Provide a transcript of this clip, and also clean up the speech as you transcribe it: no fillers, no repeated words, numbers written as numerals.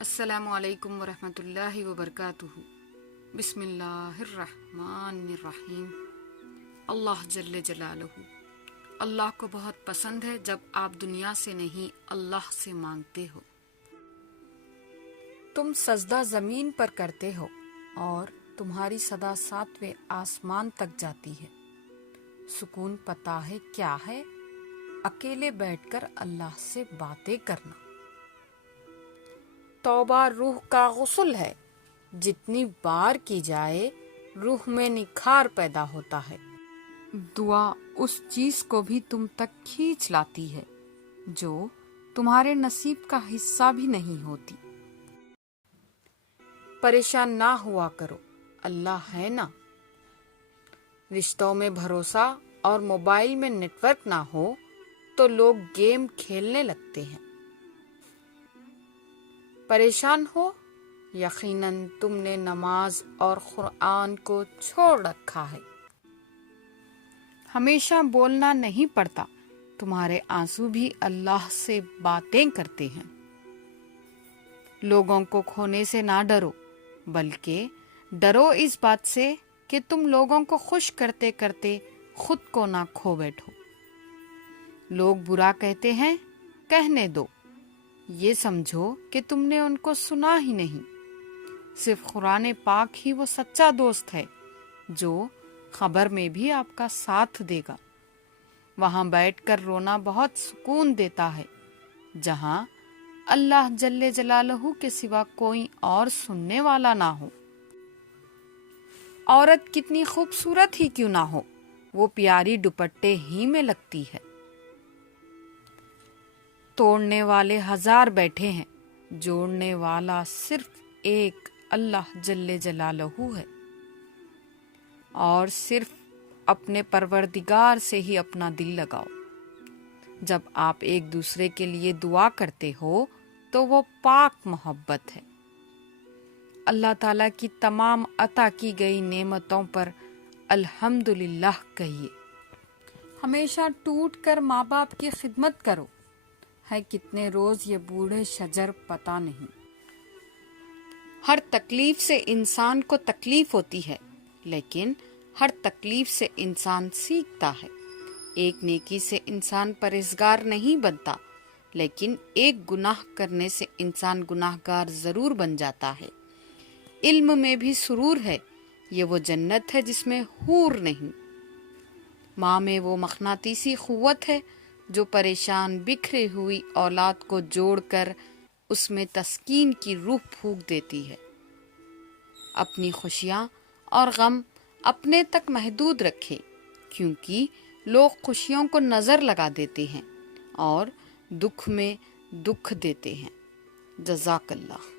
السلام علیکم ورحمۃ اللہ وبرکاتہ۔ بسم اللہ الرحمن الرحیم۔ اللہ جل جلالہ، اللہ کو بہت پسند ہے جب آپ دنیا سے نہیں اللہ سے مانگتے ہو۔ تم سجدہ زمین پر کرتے ہو اور تمہاری صدا 7ویں آسمان تک جاتی ہے۔ سکون پتہ ہے کیا ہے؟ اکیلے بیٹھ کر اللہ سے باتیں کرنا۔ توبہ روح کا غسل ہے، جتنی بار کی جائے روح میں نکھار پیدا ہوتا ہے۔ دعا اس چیز کو بھی تم تک کھینچ لاتی ہے جو تمہارے نصیب کا حصہ بھی نہیں ہوتی۔ پریشان نہ ہوا کرو، اللہ ہے نا۔ رشتوں میں بھروسہ اور موبائل میں نیٹ ورک نہ ہو تو لوگ گیم کھیلنے لگتے ہیں۔ پریشان ہو؟ یقیناً تم نے نماز اور قرآن کو چھوڑ رکھا ہے۔ ہمیشہ بولنا نہیں پڑتا، تمہارے آنسو بھی اللہ سے باتیں کرتے ہیں۔ لوگوں کو کھونے سے نہ ڈرو، بلکہ ڈرو اس بات سے کہ تم لوگوں کو خوش کرتے کرتے خود کو نہ کھو بیٹھو۔ لوگ برا کہتے ہیں، کہنے دو، یہ سمجھو کہ تم نے ان کو سنا ہی نہیں۔ صرف قرآن پاک ہی وہ سچا دوست ہے جو خبر میں بھی آپ کا ساتھ دے گا۔ وہاں بیٹھ کر رونا بہت سکون دیتا ہے جہاں اللہ جل جلالہ کے سوا کوئی اور سننے والا نہ ہو۔ عورت کتنی خوبصورت ہی کیوں نہ ہو، وہ پیاری دوپٹے ہی میں لگتی ہے۔ توڑنے والے 1000 بیٹھے ہیں، جوڑنے والا صرف ایک اللہ جل جلالہ ہے، اور صرف اپنے پروردگار سے ہی اپنا دل لگاؤ۔ جب آپ ایک دوسرے کے لیے دعا کرتے ہو تو وہ پاک محبت ہے۔ اللہ تعالیٰ کی تمام عطا کی گئی نعمتوں پر الحمدللہ کہیے۔ ہمیشہ ٹوٹ کر ماں باپ کی خدمت کرو۔ ہے کتنے روز یہ بوڑھے شجر پتہ نہیں۔ ہر تکلیف سے انسان کو تکلیف ہوتی ہے، لیکن ہر تکلیف سے انسان سیکھتا ہے۔ ایک نیکی سے انسان پرہیزگار نہیں بنتا، لیکن ایک گناہ کرنے سے انسان گناہ گار ضرور بن جاتا ہے۔ علم میں بھی سرور ہے، یہ وہ جنت ہے جس میں حور نہیں۔ ماں میں وہ مقناطیسی قوت ہے جو پریشان بکھری ہوئی اولاد کو جوڑ کر اس میں تسکین کی روح پھونک دیتی ہے۔ اپنی خوشیاں اور غم اپنے تک محدود رکھیں، کیونکہ لوگ خوشیوں کو نظر لگا دیتے ہیں اور دکھ میں دکھ دیتے ہیں۔ جزاک اللہ۔